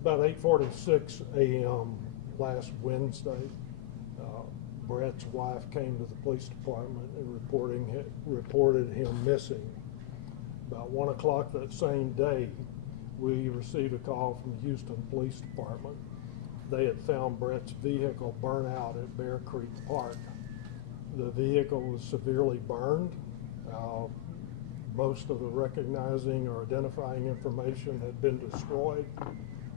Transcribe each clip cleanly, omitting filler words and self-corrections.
About 8:46 a.m. last Wednesday, Brett's wife came to the police department and reported him missing. About 1 o'clock that same day, we received a call from the Houston Police Department. They had found Brett's vehicle burnt out at Bear Creek Park. The vehicle was severely burned. Most of the recognizing or identifying information had been destroyed.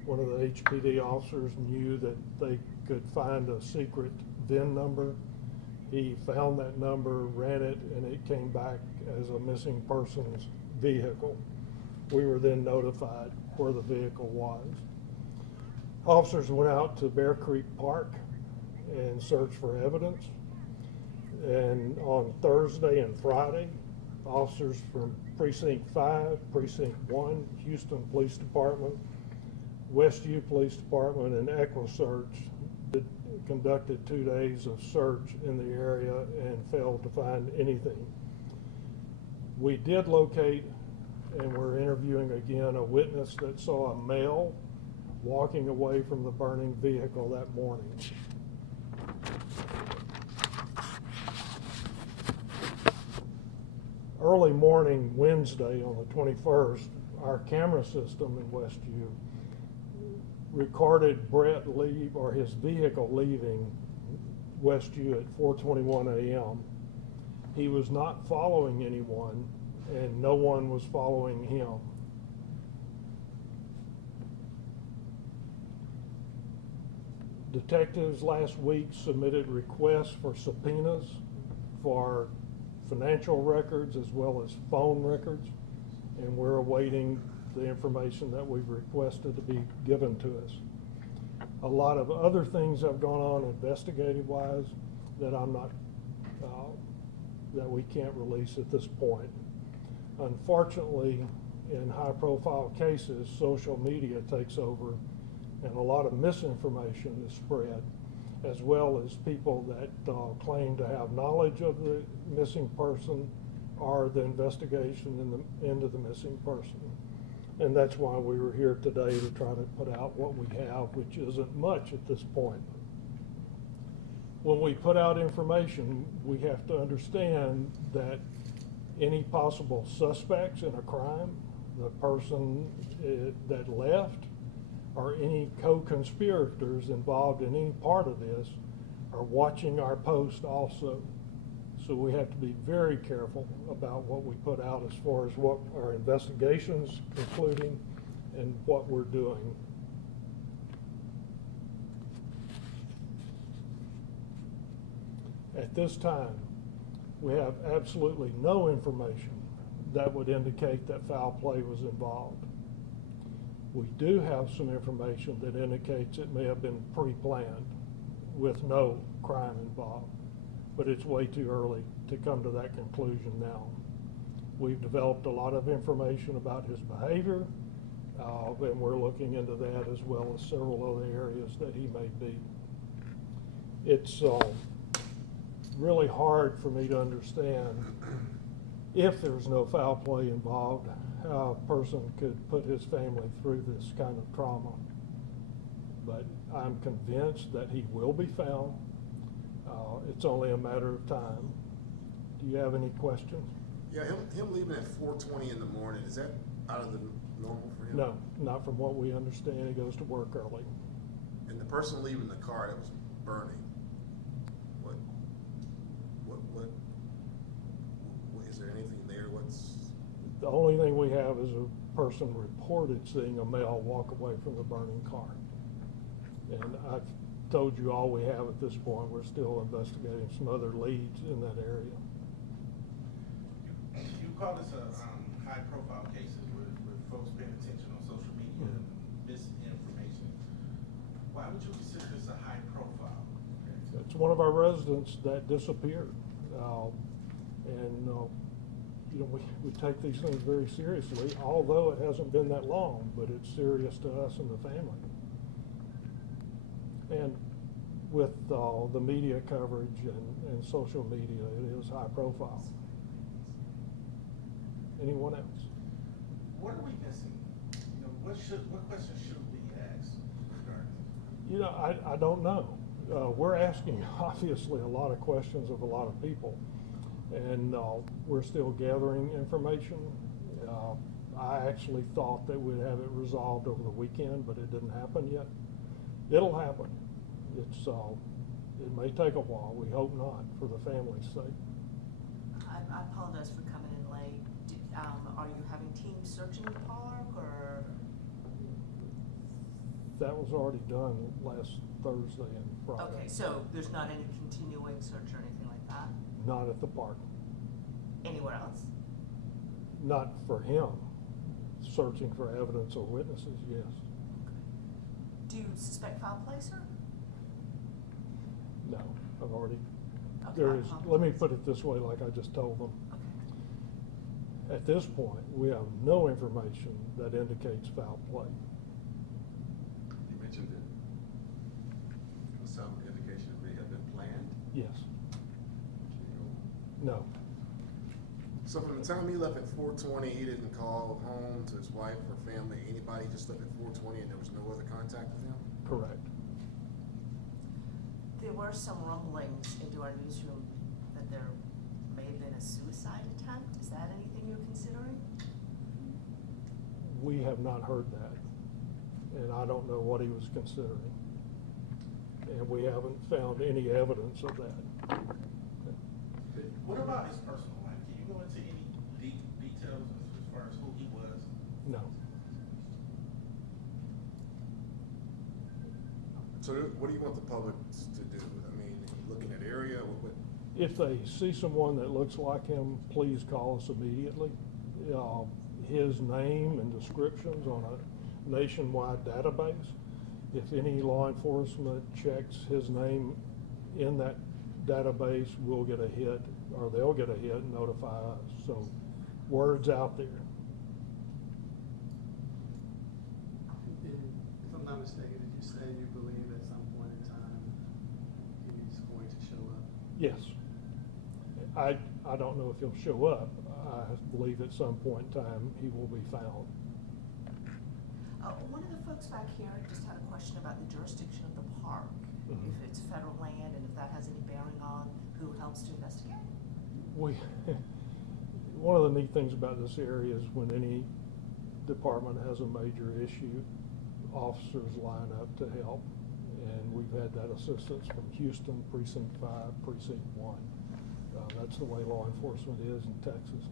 One of the HPD officers knew that they could find a secret VIN number. He found that number, ran it, and it came back as a missing person's vehicle. We were then notified where the vehicle was. Officers went out to Bear Creek Park and searched for evidence. And on Thursday and Friday, officers from Precinct 5, Precinct 1, Houston Police Department, Westview Police Department, and EquiSearch conducted 2 days of search in the area and failed to find anything. We did locate, and we're interviewing again, a witness that saw a male walking away from the burning vehicle that morning. Early morning Wednesday on the 21st, our camera system in Westview recorded Brett leave, or his vehicle leaving Westview at 4:21 a.m. He was not following anyone, and no one was following him. Detectives last week submitted requests for subpoenas for financial records as well as phone records, and we're awaiting the information that we've requested to be given to us. A lot of other things have gone on investigative-wise that that we can't release at this point. Unfortunately, in high-profile cases, social media takes over, and a lot of misinformation is spread, as well as people that claim to have knowledge of the missing person or the investigation into the missing person. And that's why we were here today, to try to put out what we have, which isn't much at this point. When we put out information, we have to understand that any possible suspects in a crime, the person that left, or any co-conspirators involved in any part of this are watching our post also. So we have to be very careful about what we put out as far as what our investigation's concluding and what we're doing. At this time, we have absolutely no information that would indicate that foul play was involved. We do have some information that indicates it may have been pre-planned with no crime involved, but it's way too early to come to that conclusion now. We've developed a lot of information about his behavior, and we're looking into that as well as several other areas that he may be. It's really hard for me to understand, if there's no foul play involved, how a person could put his family through this kind of trauma. But I'm convinced that he will be found. It's only a matter of time. Do you have any questions? Yeah, him leaving at 4:20 in the morning, is that out of the normal for him? No, not from what we understand. He goes to work early. And the person leaving the car that was burning, what is there anything there? The only thing we have is a person reported seeing a male walk away from the burning car. And I've told you all we have at this point. We're still investigating some other leads in that area. You call this a high-profile cases with folks paying attention on social media and misinformation. Why would you consider this a high profile? It's one of our residents that disappeared. We take these things very seriously, although it hasn't been that long, but it's serious to us and the family. And with the media coverage and social media, it is high profile. Anyone else? What are we missing? What questions should we ask You know, I don't know. We're asking obviously a lot of questions of a lot of people, and we're still gathering information. I actually thought that we'd have it resolved over the weekend, but it didn't happen yet. It'll happen. It's it may take a while. We hope not, for the family's sake. I apologize for coming in late. Are you having teams searching the park, or? That was already done last Thursday and Friday. Okay, so there's not any continuing search or anything like that? Not at the park. Anywhere else? Not for him. Searching for evidence or witnesses, yes. Do you suspect foul play, sir? No, I've already, Okay, there I is, let me apologize. put it this way, like I just told them. Okay. At this point, we have no information that indicates foul play. You mentioned that some indication may have been planned. Yes. You know, No. So from the time he left at 4:20, he didn't call home to his wife or family, anybody, just left at 4:20 and there was no other contact with him? Correct. There were some rumblings into our newsroom that there may have been a suicide attempt. Is that anything you're considering? We have not heard that, and I don't know what he was considering. And we haven't found any evidence of that. What about his personal life? Can you go into any details as far as who he was? No. So what do you want the public to do? I mean, looking at area, what? If they see someone that looks like him, please call us immediately. His name and descriptions on a nationwide database. If any law enforcement checks his name in that database, we'll get a hit, or they'll get a hit and notify us. So word's out there. If I'm not mistaken, did you say you believe at some point in time he's going to show up? Yes. I don't know if he'll show up. I believe at some point in time he will be found. One of the folks back here just had a question about the jurisdiction of the park. Mhm. If it's federal land and if that has any bearing on who helps to investigate? One of the neat things about this area is when any department has a major issue, officers line up to help. And we've had that assistance from Houston, Precinct 5, Precinct 1. That's the way law enforcement is in Texas.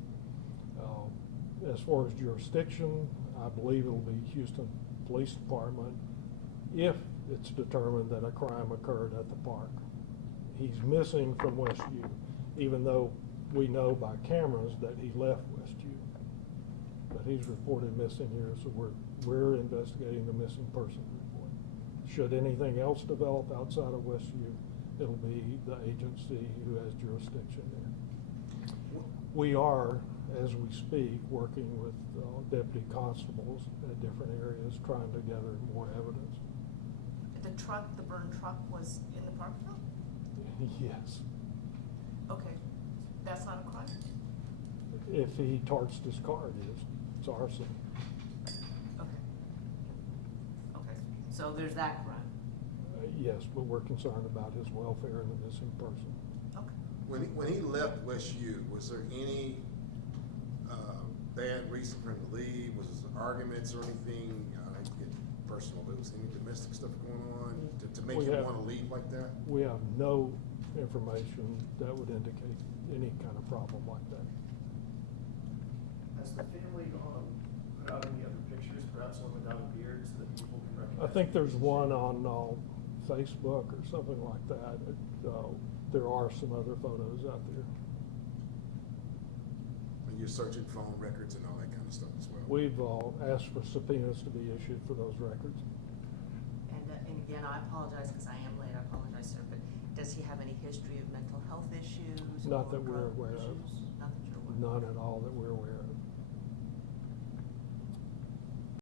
As far as jurisdiction, I believe it'll be Houston Police Department if it's determined that a crime occurred at the park. He's missing from Westview, even though we know by cameras that he left Westview. But he's reported missing here, so we're investigating the missing person report. Should anything else develop outside of Westview, it'll be the agency who has jurisdiction there. We are, as we speak, working with deputy constables at different areas, trying to gather more evidence. The burned truck was in the park though? Yes. Okay, that's not a crime? If he torched his car, it is. It's arson. Okay. Okay, so there's that crime. Yes, but we're concerned about his welfare and the missing person. Okay. When he left Westview, was there any bad reason for him to leave? Was there arguments or anything? I don't get personal, but was any domestic stuff going on to make We him have- want to leave like that? We have no information that would indicate any kind of problem like that. Has the family put out any other pictures, perhaps one without a beard, so that people can recognize? I think there's one on Facebook or something like that. There are some other photos out there. And you're searching phone records and all that kind of stuff as well? We've asked for subpoenas to be issued for those records. And again, I apologize because I am late, I apologize, sir, but does he have any history of mental health issues? Not or that we're drug aware of. issues? Not that you're aware of. None at all that we're aware of.